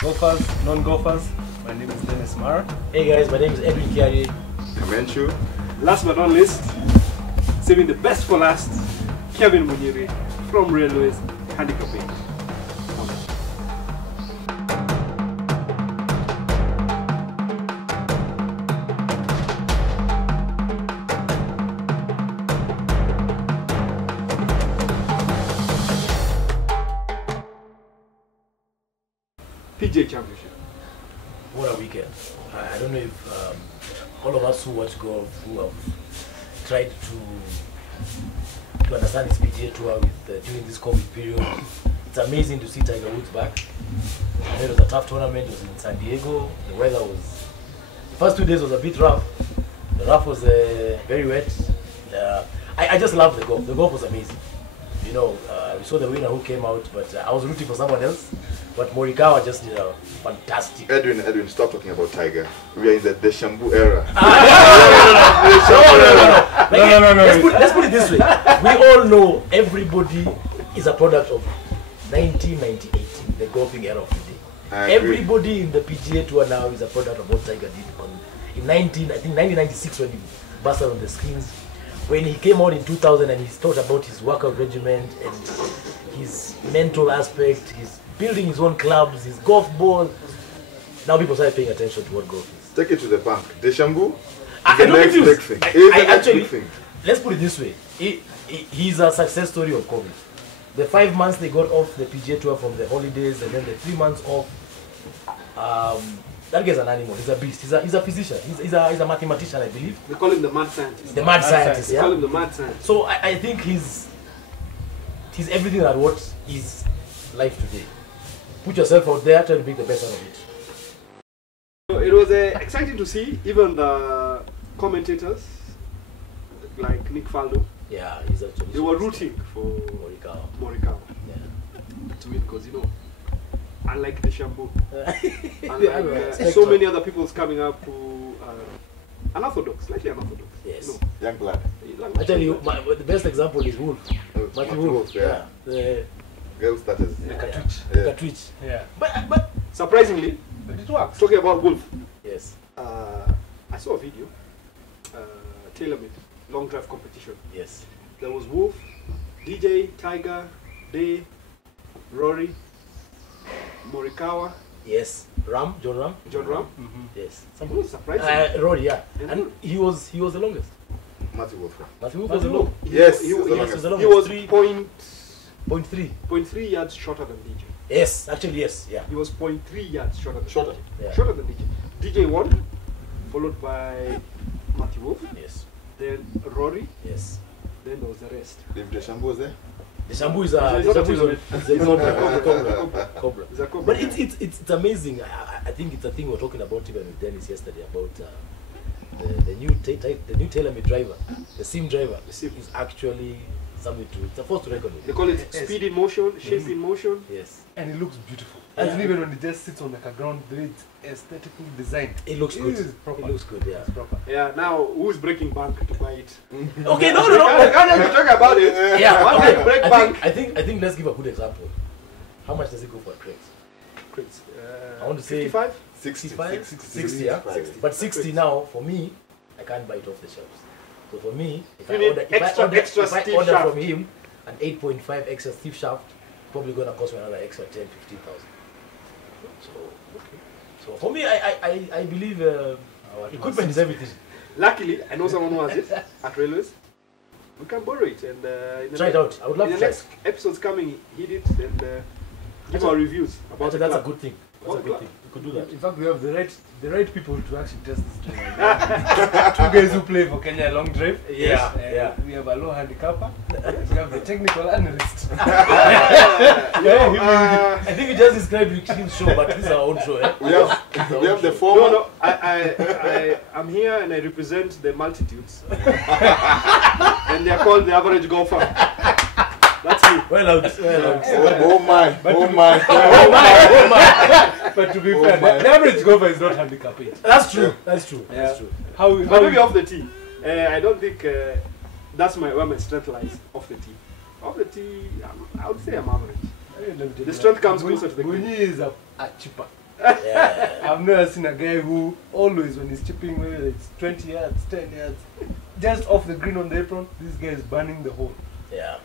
Golfers, non-golfers, my name is Dennis Mara. Hey guys, my name is Edwin Kiari. Menchu. Last but not least, saving the best for last, Kevin Munyiri from Railways Handicapping. PGA Championship. What a weekend. I don't know if all of us who watch golf, who have tried to understand this PGA Tour with, during this COVID period, it's amazing to see Tiger Woods back. I know it was a tough tournament, it was in San Diego, the weather was, the first 2 days was a bit rough, the rough was very wet. I just loved the golf was amazing. You know, we saw the winner who came out, but I was rooting for someone else. But Morikawa just did a fantastic. Edwin, stop talking about Tiger. We are in the Deschambault era. No. Let's put it this way. We all know everybody is a product of 1998, the golfing era of today. Everybody in the PGA Tour now is a product of what Tiger did in 1996 when he busted on the screens. When he came out in 2000 and he thought about his workout regimen and his mental aspect, his building his own clubs, his golf ball. Now people start paying attention to what golf is. Take it to the bank. Deschambault I is the next big thing. Actually, let's put it this way. He's a success story of COVID. The 5 months they got off the PGA Tour from the holidays and then the 3 months off, that guy's an animal. He's a beast. He's a physician. He's a mathematician, I believe. They call him the mad scientist. The mad scientist, yeah. They call him the mad scientist. So I think he's everything that what is life today. Put yourself out there, try to make the best out of it. So it was exciting to see even the commentators like Nick Faldo. Yeah, he's actually. They were rooting for Morikawa. Yeah. To win because unlike Deschambault, unlike so many other people coming up who are unorthodox, slightly unorthodox. Yes. No. Young blood. I tell you, the best example is Wolf. Matthew Wolf. Yeah. The Girl starters. Katwich. Yeah. But Surprisingly, it works. Talking about Wolf. yes. I saw a video, tailor-made, long drive competition. Yes. There was Wolf, DJ, Tiger, Day, Rory, Morikawa, Yes. John Ram. Yes. It was surprising. Rory, yeah. And he was the longest. Matthew Wolf. Matthew Wolf was the longest. Yes, he was the he was longest. 0.3. 0.3 yards shorter than DJ. Yes, actually yes, yeah. He was 0.3 yards shorter than DJ. Yeah. Shorter than DJ. DJ won, followed by Matthew Wolf, Yes. then Rory, Yes. then there was the rest. If Deschambault was there? The shampoo is a cobra. It's a cobra. But it's amazing. I think it's a thing we were talking about even with Dennis yesterday about the new tailor-made driver, the sim driver. The sim. Is actually something it's a force to reckon with. They call it speed in motion, shape in motion. Yes. And it looks beautiful. Yeah. And even when it just sits on like a ground, it's aesthetically designed. It looks good. It is proper. It looks good, yeah. It's proper. Yeah, now who's breaking bank to buy it? Okay, no. Can't you talk about it? Yeah, One okay. day break bank. I think let's give a good example. How much does it go for a crate? Crates. I want to say 55? 65? 60, 60, yeah? 60. But 60 now, for me, I can't buy it off the shelves. So for me, if You I need order, extra if I stiff order shaft. from him an 8.5 extra stiff shaft, probably going to cost me another extra 10, 15,000. So for me, I believe equipment is everything. Luckily, I know someone who has it at Railways. We can borrow it and Try it out. I would love in to the try next it. episodes coming, hit it and give our reviews about Actually, the that's a club. good thing. That's a good thing. We could do that. In fact, we have the right people to actually test this driver. Two guys who play for Kenya long drive. Yeah, And yeah. we have a low handicapper. We have the technical analyst. I think we just described Victorine's show, but this is our own show. Eh? We have the former. No, I'm here and I represent the multitudes. And they are called the average golfer. That's me. Well out. Oh my. Oh my. But to be fair, the average golfer is not handicapped. That's true. That's true. Yeah. That's true. But maybe off the tee. I don't think that's where my strength lies. Off the tee. Off the tee, I would say I'm average. The strength comes closer to the green. Munyi is a chipper. Yeah. I've never seen a guy who always, when he's chipping, whether it's 20 yards, 10 yards, just off the green on the apron, this guy is burning the hole. Yeah.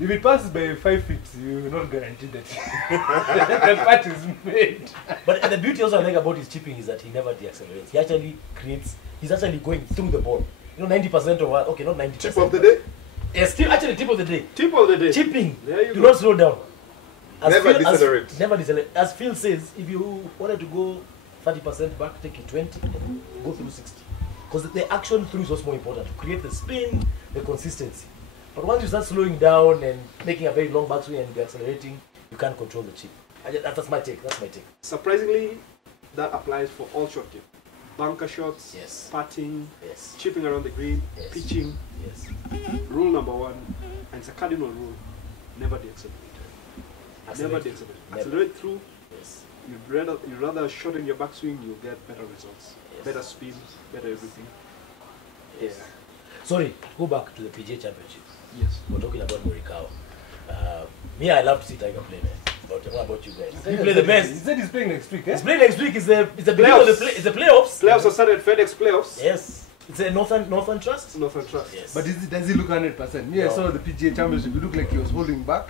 If it passes by 5 feet, you're not guaranteed that the putt is made. But the beauty also I think about his chipping is that he never deaccelerates. He actually creates, he's actually going through the ball. You know, 90% of what? Okay, not 90%. Tip of the day? Yes, actually tip of the day. Tip of the day. Chipping. There you Do go. not slow down. Never decelerate. Never decelerate. As Phil says, if you wanted to go 30% back, take it 20 and go through 60. Because the action through is what's more important. To create the spin, the consistency. But once you start slowing down and making a very long backswing and accelerating, you can't control the chip. That's my take. That's my take. Surprisingly, that applies for all shot game. Bunker shots, Yes. putting, Yes. chipping around the green, Yes. pitching. Yes. Rule number 1, and it's a cardinal rule, never deaccelerate. Never Accelerate. deaccelerate. Never. Accelerate through. Yes. You'd rather shorten your backswing, you'll get better results. Yes. Better speed, better everything. Yes. Sorry, go back to the PGA Championship. Yes. We're talking about Morikawa. Me, I love to see Tiger play, man. But what about you guys? You play the He best. said he's playing next week, eh? He's playing next week. It's the beginning of the Playoffs. it's the playoffs. Playoffs have started, FedEx playoffs. Yes. It's a Northern Trust. Northern Trust. Yes. But does he look 100%? Me, I No. saw the PGA Championship. He looked like he was holding back.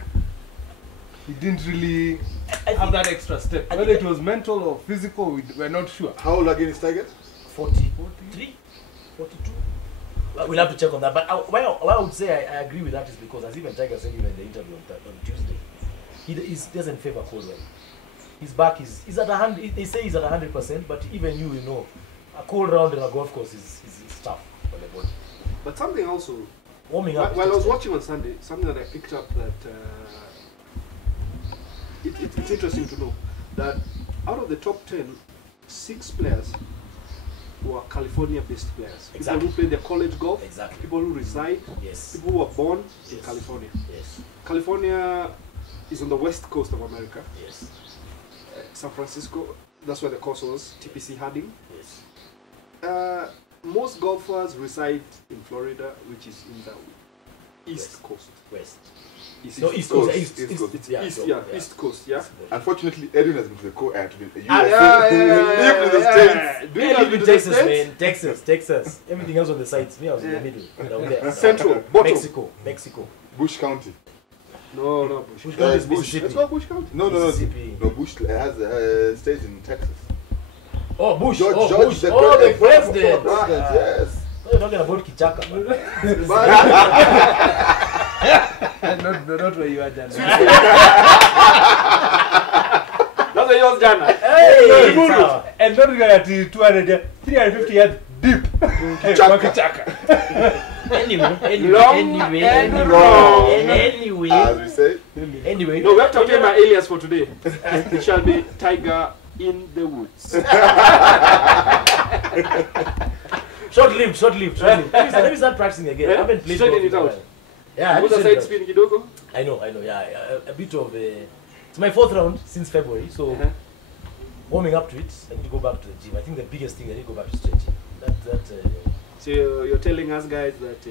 He didn't really I have think that extra step. I Whether think it was mental or physical, we're not sure. How old again is Tiger? 43, 42. Well, we'll have to check on that. But why I would say I agree with that is because, as even Tiger said even in the interview on Tuesday, he doesn't favor cold weather. His back is at 100. They say he's at 100%, but even you know, a cold round in a golf course is tough for the body. But something also, Warming while up. I was watching on Sunday, something that I picked up that it's interesting to know that out of the top 10, 6 players were California-based players. Exactly. People who play their college golf, Exactly. people who reside, Yes. people who were born in Yes. California. Yes. California is on the west coast of America. Yes. San Francisco, that's where the course was, TPC Harding. Yes. Most golfers reside in Florida, which is in the east West. coast. West. East, No, East Coast. East East Coast. Coast. Yeah. East, so, yeah, East Coast, yeah. Unfortunately, Edwin has been to the to the US. yeah, Even the States. Do you I have live been in to the Texas, States? man. Texas. Everything else on the sides. Me, I was in the Yeah. middle. Down there. Central, bottom. Mexico. Bush County. No, no, Bush. Which one is Bush. Mississippi? Let's go Bush County. No. Mississippi. No, Bush has states in Texas. Oh, Bush. George, Bush. the Oh, the president. president. Yes. You're talking about Kichaka, man. not where you are, Dan. That's where yours, Jana. Hey, Good. sawa. And not going at 200, 350 yards deep. Chaka. Anyway. Long and wrong. Anyway. As we say, Anyway. No, we have to update my alias for today. It shall be Tiger in the Woods. Short-lived. Let me start practicing again. I haven't played Straighten golf it in a out. while. Yeah, I What's the haven't side played spin, Kidogo? I know, yeah. A bit of a... It's my 4th round since February, so warming up to it, I need to go back to the gym. I think the biggest thing, I need to go back to stretching. So you're telling us guys that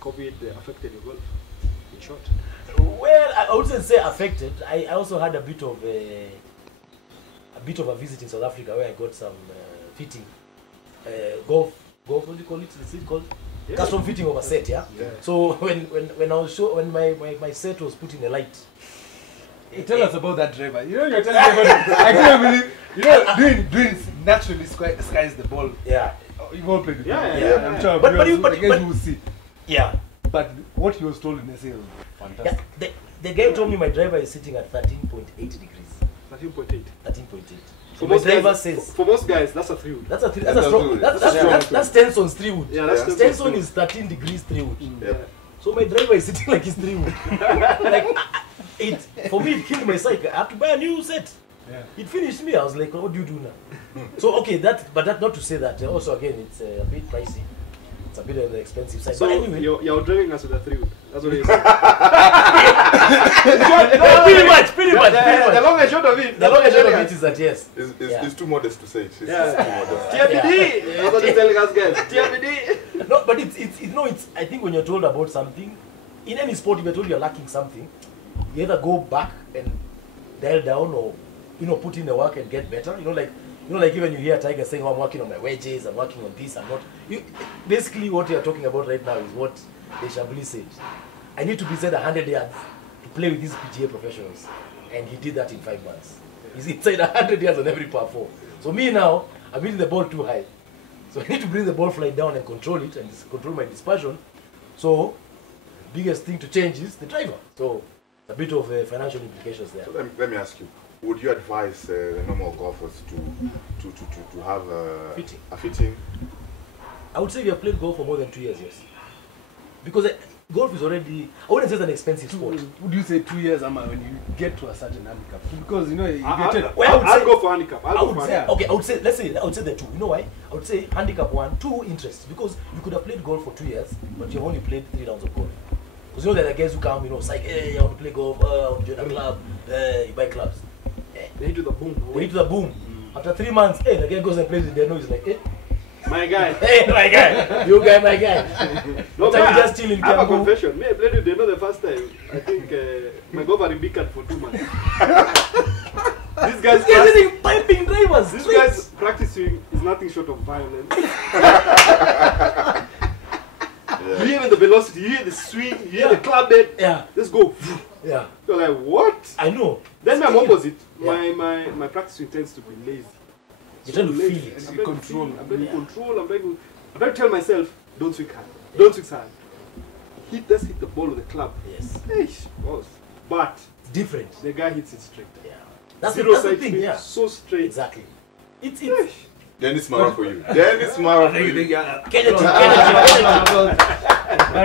COVID affected your golf, in short? Well, I wouldn't say affected. I also had a bit of a visit in South Africa where I got some fitting, golf. What do you call it? Is it called? Yeah. Custom fitting of a set, yeah. Yeah. So when I was when my set was put in the light. Tell us about that driver. You know, you're telling me about it. I can't believe. You know, doing naturally skies the ball. Yeah. You've all played it. Yeah. I'm sure. But I guess we'll see. Yeah. But what he was told in the sales, fantastic. Yeah. The guy told me my driver is sitting at 13.8 degrees. 13.8. 13.8. For So my most driver guys, says for most guys, that's a 3 wood. that's a That's strong. good. That's Stenson's 3 wood. Yeah, that's Yeah. Stenson is 13 degrees 3 wood. Yeah. So my driver is sitting like he's 3 wood. Like it for me, it killed my psyche. I have to buy a new set. Yeah. It finished me. I was like, what do you do now? So okay, that not to say that. Also again, it's a bit pricey. It's a bit on the expensive side. So But anyway, you're driving us with a 3 wood. That's what it is. pretty much. The long and short of it. The long and short of it is that yes. it's too modest to say it. It's Yeah. too modest. TFD. That's what he's telling us, guys. TFD. No, but it's I think when you're told about something, in any sport, if you're told you're lacking something, you either go back and dial down or put in the work and get better. Like even you hear Tiger saying, "Oh, I'm working on my wedges, I'm working on this, I'm not." Basically, what you're talking about right now is what Deschamps said. I need to be set 100 yards to play with these PGA professionals, and he did that in 5 months. He's inside 100 yards on every par 4. So me now, I'm hitting the ball too high, so I need to bring the ball flight down and control it and control my dispersion. So, biggest thing to change is the driver. So, a bit of financial implications there. So let me ask you, would you advise the normal golfers to have a fitting? I would say you have played golf for more than 2 years, yes. Because golf is already, I wouldn't say it's an expensive sport. Would you say 2 years, when you get to a certain handicap? Because, you I'll go for handicap. I would say the two. You know why? I would say handicap 1, 2 interests. Because you could have played golf for 2 years, but you've only played 3 rounds of golf. Because there are guys who come, it's like, hey, I want to play golf, I want to join a club, you buy clubs. They hit to the boom. After 3 months, the guy goes and plays with their nose, like, hey. My guy. Hey, my guy. You guy, my guy. No, I just chill in I have a Campo. confession. Me, I played with them the first time. I think my golf had been cut for 2 months. These guys piping drivers. These guys practicing is nothing short of violence. You hear the velocity, you hear the swing, you hear the club head. Yeah. Let's go. Yeah. You're like, what? I know. Then I'm opposite. Yeah. My practicing tends to be lazy. You're trying to lazy. feel it. I'm trying to control. I'm trying to control. I'm trying to tell myself, don't swing hard. Don't swing hard. Let's hit the ball with the club. Yes. Eish, boss. But it's different. The guy hits it straight. Yeah. That's the thing. Yeah. So straight. Exactly. It's Dennis Mara for you. Dennis Mara for you. I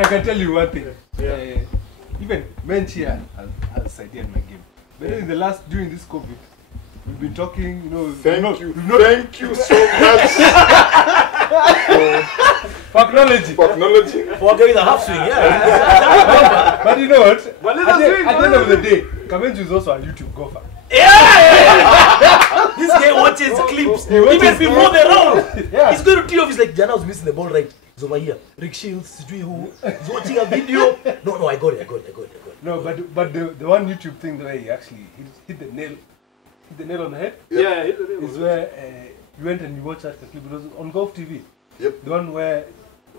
can tell you one thing. Even Mench here has idea in my game. But then during this COVID, we've been talking, Thank you so much. For acknowledging. For getting the half swing, yeah. But you know what? But at the end of the day, Kamenchu is also a YouTube golfer. Yeah. This guy watches clips even before the round. Yeah. He's going to tee off. He's like, Jana was missing the ball right. He's over here. Rick Shields, he's watching a video. No, I got it. No, but the one YouTube thing, the way he actually hit the nail on the head. Yeah, hit the nail. Is where you went and you watched that clip. It was on Golf TV. Yep. The one where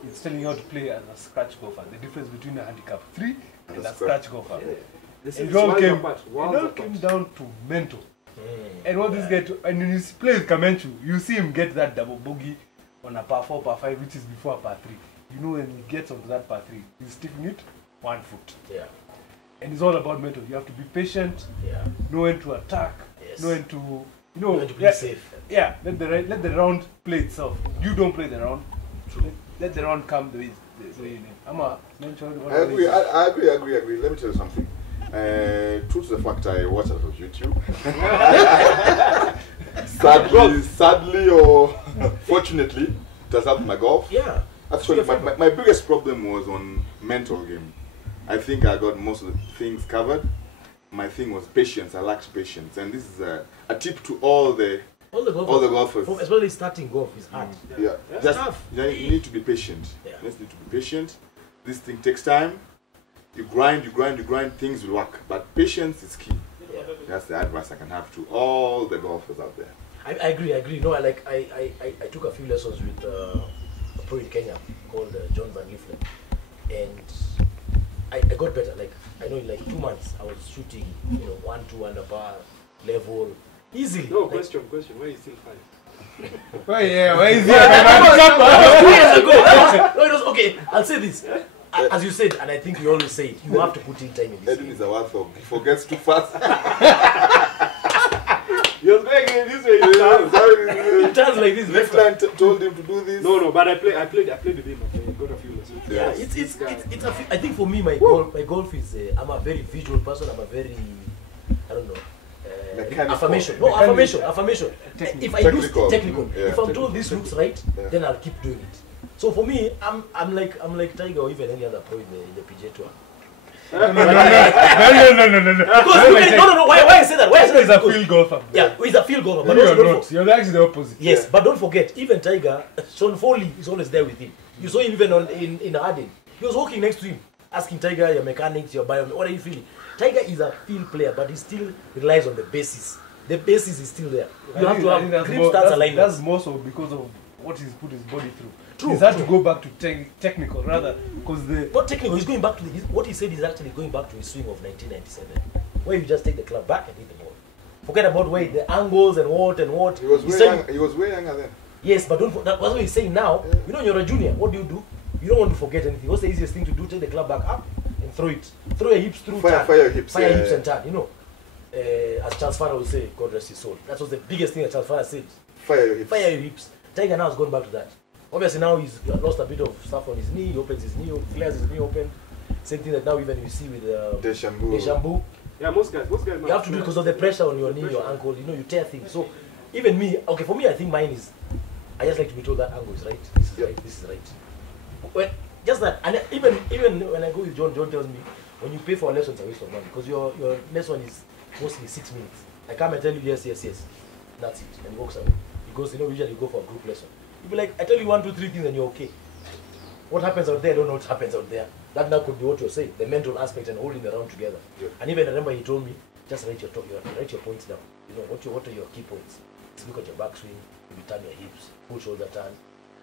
it's telling you how to play as a scratch golfer. The difference between a handicap 3 and a scratch golfer. Yeah. It all came down to mental. And what this guy and when you play with Kamenchu, you see him get that double bogey on a par 4, par 5, which is before a par 3. You know when he gets onto that par 3, he's sticking it 1 foot. Yeah. And it's all about mental. You have to be patient. Yeah. Know when to attack. Yes. Know when to when to play safe. Yeah. Let the round play itself. You don't play the round. Let the round come the way you know. I agree. Let me tell you something. True to the fact I watch a lot of YouTube. sadly or fortunately, it has helped my golf. Yeah. Actually, my biggest problem was on mental game. I think I got most of the things covered. My thing was patience. I lacked patience, and this is a tip to all the golfers. Especially starting golf is hard. Yeah, that's tough. You need to be patient. Yeah. You just need to be patient. This thing takes time. You grind, things will work. But patience is key. Yeah. That's the advice I can have to all the golfers out there. I agree. No, I took a few lessons with a pro in Kenya called John Van Lieflen, and I got better. Like I know in like 2 months I was shooting 1-2 under par level easily. No, question. Why is still 5? Oh yeah, why is 2 years ago. No, it was okay. I'll say this. As you said, and I think we always say it, you have to put in time in this. Edwin is a warthog. He forgets too fast. You're going in this way. It turns like this. Lifeline told him to do this. No, but I played with him. I got a few lessons. Yeah, I think for me, my golf is. I'm a very visual person. I'm a very, I don't know. Affirmation. If I do technical, if I'm told this looks right, then I'll keep doing it. So for me, I'm like Tiger or even any other pro in the PGA Tour. No. Why I say that? Why I say that? He's a field golfer. Yeah, he's a field golfer. But you're actually the opposite. Yes, but don't forget, even Tiger, Sean Foley is always there with him. You saw him even in Harden. He was walking next to him, asking Tiger, your mechanics, your bio, what are you feeling? Tiger is a field player, but he still relies on the basis the basis is still there. You have to I think have grip stance alignment. that's more so because of what he's put his body through. True, He's had true. to go back to technical rather because the Not technical, he's going back to what he said is actually going back to his swing of 1997, where you just take the club back and hit the ball. Forget about where the angles and what and what. He was He's way saying- young, he was way younger then. Yes, but that's what he's saying now. Yeah. You know, you're a junior. What do? You don't want to forget anything. What's the easiest thing to do? Take the club back up and throw it. Throw your hips through. Fire your hips. Fire yeah, hips yeah. and turn. You know, as Charles Farah would say, God rest his soul. That was the biggest thing that Charles Farah said. Fire your hips. Fire your hips. Tiger now has gone back to that. Obviously now he's lost a bit of stuff on his knee. He opens his knee, flares his knee open. Same thing that now even you see with Deschambault. Yeah, most guys. You have to do because of the pressure on your knee, your ankle. You know, you tear things. So even me, okay, for me, I think mine is. I just like to be told that angle is right. This is right. This is right. Well, just that, and even when I go with John tells me when you pay for a lesson, it's a waste of money because your lesson is mostly 6 minutes. I come and tell you yes, that's it, and he walks away. Because usually you go for a group lesson. You be like, I tell you 1, 2, 3 things, and you're okay. What happens out there, I don't know what happens out there. That now could be what you're saying, the mental aspect and holding the round together. Yeah. And even I remember he told me, just write your points down. What are your key points? Just look at your backswing, maybe turn your hips, full shoulder turn.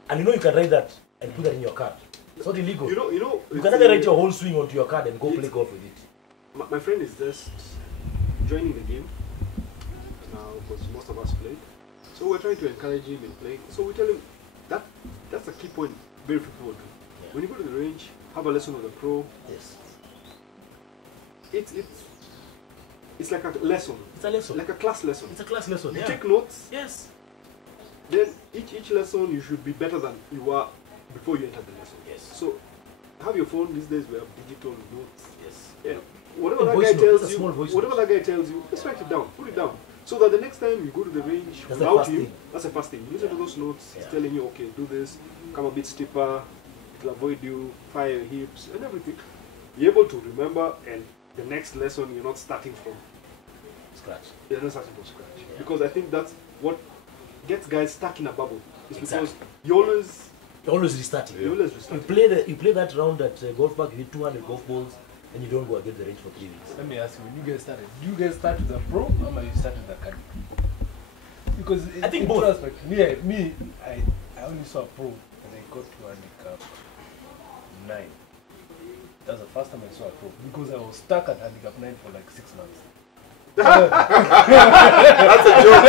And you can write that and put that in your card. It's not illegal. You can either write your whole swing onto your card and go play golf with it. My friend is just joining the game now because most of us played. So we're trying to encourage him in playing. So we tell him that's a key point very few people do. Yeah. When you go to the range, have a lesson with a pro. Yes. It's like a lesson. It's a lesson. Like a class lesson. It's a class lesson. You Yeah. take notes. Yes. Then each lesson you should be better than you were before you entered the lesson. Yes. So have your phone these days. We have digital notes. Yes. Yeah. Whatever A that voice guy note, tells just a you, small voice whatever note. that guy tells you, just write it down. Put it down. So that the next time you go to the range That's the without first him, thing. that's the first thing. You listen to those notes. Yeah. It's telling you, okay, do this. Come a bit steeper. It'll avoid you. Fire your hips and everything. You're able to remember, and the next lesson you're not starting from. Scratch. You're not starting from scratch. Yeah. Because I think that's what gets guys stuck in a bubble. It's Exactly. because you always restarting. You play that round at golf park, you hit 200 golf balls, and you don't go against the range for 3 weeks. let me ask you, when you guys started, did you guys start with a pro or you started with a academy? Because I think in both. two aspects, I only saw pro and I got to handicap 9. That's the first time I saw a pro because I was stuck at handicap 9 for like 6 months. That's a joke.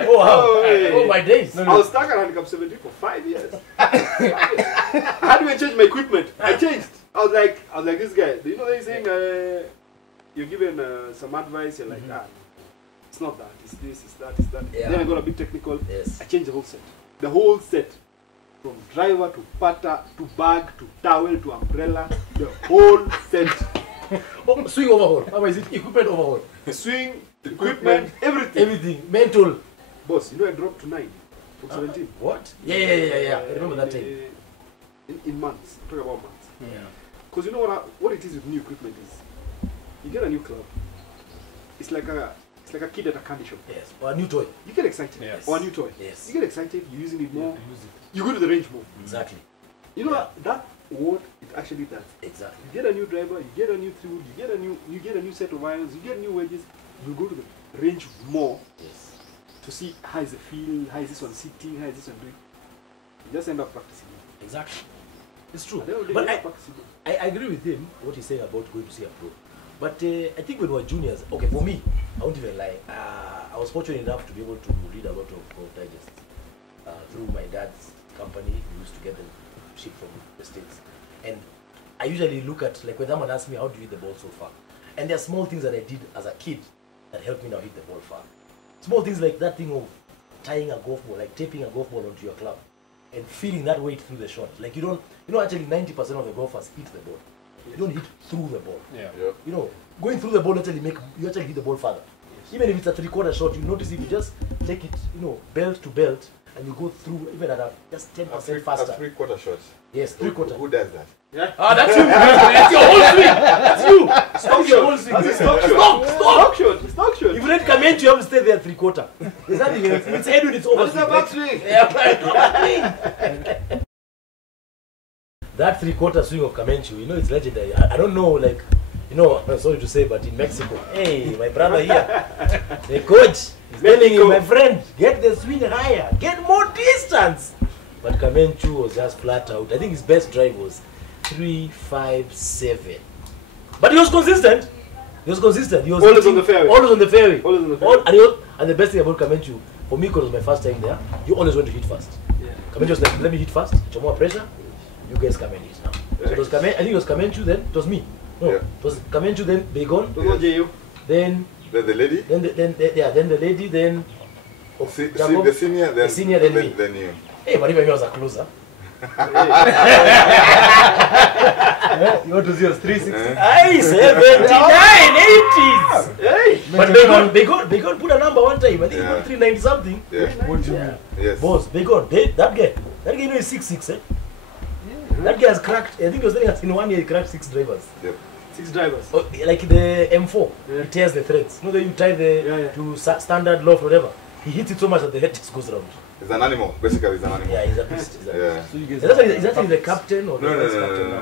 Oh wow! Oh, hey. Oh my days! I was stuck at handicap 17 for 5 years. I had to even change my equipment. I changed. I was like, this guy. Do you know they're saying you're given some advice? You're like, it's not that. It's this. It's that. It's that. Yeah. Then I got a bit technical. Yes. I changed the whole set. The whole set, from driver to putter to bag to towel to umbrella, the whole set. Oh, swing overhaul. How is it? Equipment overhaul. Swing, equipment, everything. Everything. Mental. Boss, I dropped to 9 from 17. What? Yeah. I remember that time. In months. Talk about months. Yeah. Because you know what it is with new equipment is, you get a new club. It's like a kid at a candy shop. Yes. Or a new toy. You get excited. Yes. Or a new toy. Yes. You get excited. You're using it more. Use it. You go to the range more. Exactly. You know that what it actually does. Exactly. You get a new driver. You get a new through. You get a new set of irons. You get new wedges. You go to the range more Yes. to see how is the feel. How is this one sitting? How is this one doing? You just end up practicing. Exactly. It's true. At the end of the day, But you I end up practicing. I agree with him, what he's saying about going to see a pro. But I think when we were juniors, okay, for me, I won't even lie, I was fortunate enough to be able to read a lot of golf digests through my dad's company. We used to get them shipped from the States. And I usually look at, like when someone asks me, how do you hit the ball so far? And there are small things that I did as a kid that helped me now hit the ball far. Small things like that thing of tying a golf ball, like taping a golf ball onto your club and feeling that weight through the shot. Like actually 90% of the golfers hit the ball. You don't hit through the ball. Yeah. Going through the ball you actually hit the ball further. Yes. Even if it's a 3/4 shot, you notice if you just take it, belt to belt, and you go through even at just 10% faster. A 3/4 shot. Yes, 3/4. Who does that? Yeah. Ah, that's you. That's your whole swing. That's you. Stop your whole swing. That's a stock shot. Stop. Stock shot. If you don't come in, you have to stay there 3/4. There's nothing else. If it's Edwin, it's over. That's a backswing. That 3/4 swing of Kamenchu, it's legendary. I don't know, like, You know, I'm sorry to say, but in Mexico, hey, my brother here, the coach is telling him, my friend, get the swing higher, get more distance. But Kamenchu was just flat out. I think his best drive was 3.57. But he was consistent. He was consistent. He was always on the fairway. Always on the fairway. Always on the fairway. And the best thing about Kamenchu, for me, because it was my first time there, you always want to hit fast. Yeah. Kamenchu was like, let me hit fast, show more pressure. You guys come and hit now. So it was I think it was Kamenchu then, it was me. No, it was Kamenchu then, Begon. Then the lady? Then the lady, then the senior, then me. Then you. Hey, but even I was a closer. You want to see us 360? Hey, 79, 80s. Hey, but they got put a number one time. I think he got 390 something. Yeah. What do you mean? Yes. Boss, that guy, you know, is 6'6", eh? That guy has cracked. I think he was telling us in 1 year he cracked 6 drivers. Yep. 6 drivers. Oh, like the M4, he tears the threads. You know, you tie to standard loft, whatever. He hits it so much that the head just goes around. He's an animal. Basically, he's an animal. Yeah, he's a beast. Yeah. So you guys Is that the captain or the No. captain now?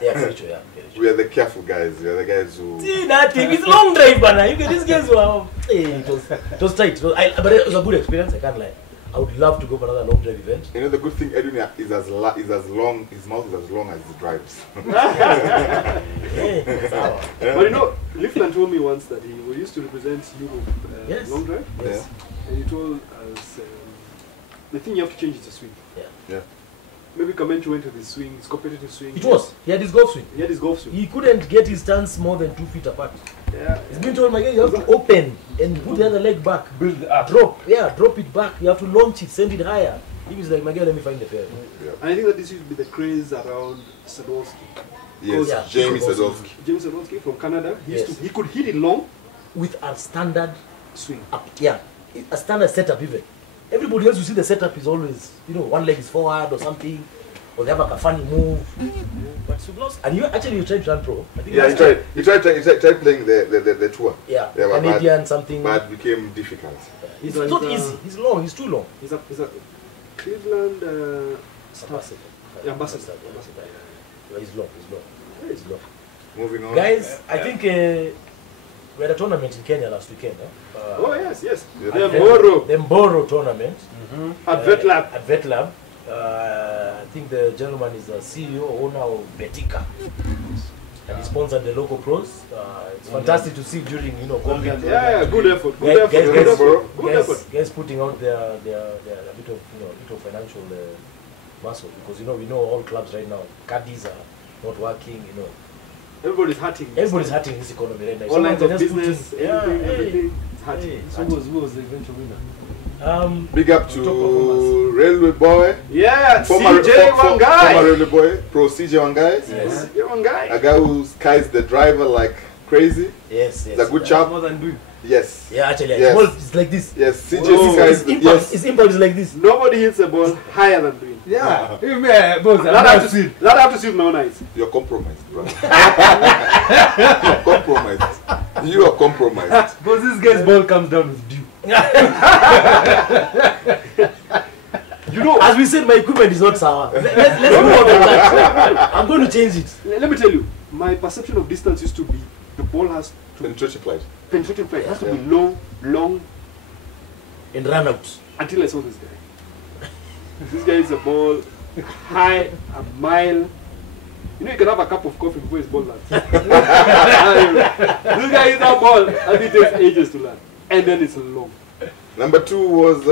Yeah, Kericho, yeah. We are the careful guys. We are the guys who. See that thing? It's long drive, man. You get these guys were. Hey, it was tight. But it was a good experience. I can't lie. I would love to go for another long drive event. You know, the good thing, Edwin is as long. His mouth is as long as he drives. But you know, Lifton told me once that he used to represent Europe long drive. Yes. And he told us the thing you have to change is the swing. Yeah. Maybe Kamenchu went to the swing, his competitive swing. It was. He had his golf swing. He had his golf swing. He couldn't get his stance more than 2 feet apart. Yeah. He's been told, my guy, you have to open and put the other leg back. build the up. Drop it back. You have to launch it, send it higher. He was like, my guy, let me find the fair. Yeah. And I think that this used to be the craze around Sadowski. Yes, Yeah. Jamie Sadowski. James Sadowski from Canada. Yes. He could hit it long With a standard swing. up. Yeah. A standard setup even. Everybody else, you see the setup is always, you know, one leg is forward or something. Or they have like a funny move. But Sublos, and you tried to run pro. I think Yeah, he tried playing the tour. Yeah, but Canadian something. But it became difficult. It's not easy. He's long. He's too long. He's a Cleveland Ambassador. Ambassador. Yeah, he's long. He's long. Moving on. Guys, I think we had a tournament in Kenya last weekend. Oh yes. Yeah. The The Mboro tournament. at Vet Lab. At Vet Lab. I think the gentleman is the CEO, owner of Betika. And he sponsored the local pros. It's fantastic to see during, COVID. Yeah, good effort. Good effort. Guys putting out their bit of financial muscle, because we know all clubs right now, caddies are not working. Everybody's hurting. Everybody's hurting this economy right now. All lines of Someone just business, put in- everything. It's hurting. Hey. So who was the eventual winner? Big up to Railway Boy. Yeah, Former CJ Wangai. Railway Boy, pro CJ Wangai. Yes. Wangai. A guy who skies the driver like crazy. Yes. He's a good chap. More than doing. Yes. Yeah, actually, Yes. it's like this. Yes, CJ Oh. skies the His impact is like this. Nobody hits a ball higher than Dwayne. Yeah. Boss, That I have to see with my own eyes. You're compromised, bro. You're compromised. You are compromised. Boss, this guy's ball comes down with dew. As we said, my equipment is not sour. Let's move on to that. I'm going to change it. Let me tell you, my perception of distance used to be the ball has to Penetrating flight. penetrating flight. It has to be long And run out. until I saw this guy. This guy is a ball high, a mile. You can have a cup of coffee before his ball lands. This guy is a ball and it takes ages to land. And then it's long. Number 2 was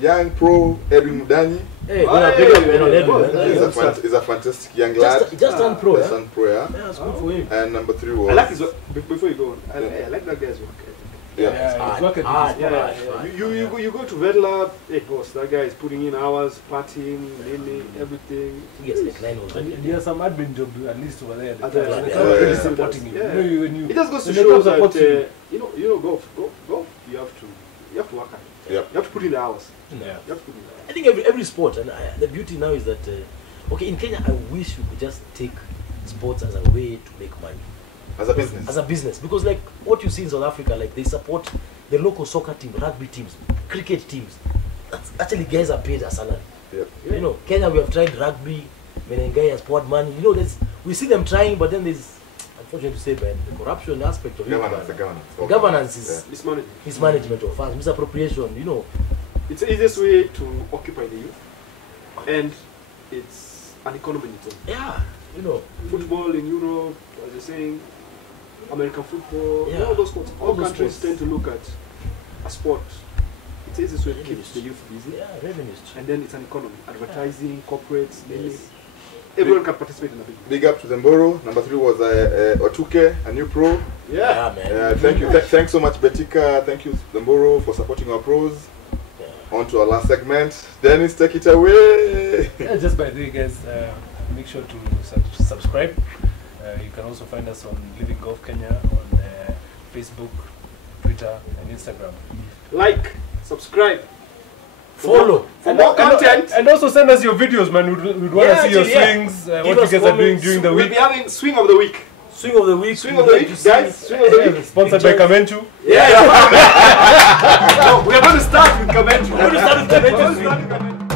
young pro Edwin Mudanyi. Hey, He's a fantastic young lad. Just turned pro, Just turned pro, yeah. Yeah, that's good for him. And number 3 I was. like his work. Before you go on, I like that guy's work. Yeah. He's working You go to Vet Lab, hey boss, that guy is putting in hours, partying, everything. Yes, like 9 was And he has some admin job at least over there. At the- The yeah, club is really yeah. supporting him. Yeah. When you It just goes to when the show club that supports you. golf. You have to work at it. Yep. You have to put in the hours. Yeah. You have to put in the hours. I think every sport, and the beauty now is that, in Kenya, I wish we could just take sports as a way to make money. As a business. As a business. Because like what you see in South Africa, like they support the local soccer team, rugby teams, cricket teams. That's actually guys are paid a salary. Yep. Kenya, we have tried rugby. Menengai has poured money. we see them trying, but then there's, unfortunately to say, man, the corruption aspect of it. The governance is mismanagement of funds, misappropriation, you know. It's the easiest way to occupy the youth, and it's an economy in its own. Yeah, you know. Football in Europe, as you're saying, American football, all those sports. All countries tend to look at a sport. It's the easiest way to keep the youth busy. Yeah, revenues. And then it's an economy. Advertising, corporates, everyone can participate in a big up to Zemboro. Number 3 was Otuke, a new pro. Yeah, man. Thank you. Thanks so much, Betika. Thank you, Zemboro, for supporting our pros. On to our last segment. Dennis, take it away. Just by the way, guys, make sure to subscribe. You can also find us on Living Golf Kenya on Facebook, Twitter, and Instagram. Like, subscribe, follow for more content, and also send us your videos, man. We'd want to see your swings, what you guys are doing during the week. We'll be having swing of the week. Swing of the week, guys. Swing of the week. Sponsored by Kamenchu. Yeah. No, we're going to start with Kamenchu. We're going to start with Kamenchu.